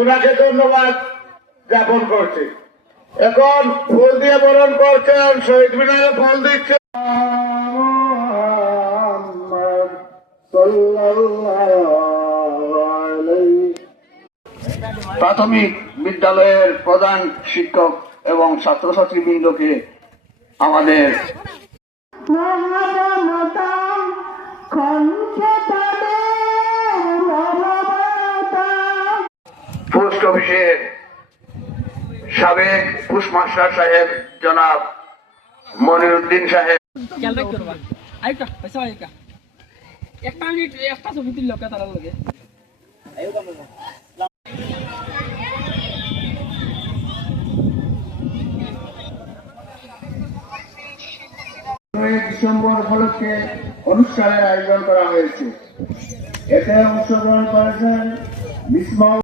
ওনাকে ধন্যবাদ জ্ঞাপন করছি। এখন ফুল দিয়ে বরণ করছেন শহীদ মিনারে ফুল দিচ্ছে। প্রাথমিক বিদ্যালয়ের প্রধান শিক্ষক এবং ছাত্রছাত্রীবৃন্দকে আমাদের পোস্ট অফিসের সাবেক পোস্টমাস্টার সাহেব জনাব মনিরুদ্দিন সাহেব। একটা। মিনিট একটা ছবি তার লগে। ডিসেম্বর উপলক্ষে অনুষ্ঠানের আয়োজন করা হয়েছে। এতে অংশগ্রহণ করেছেন বিস্ময়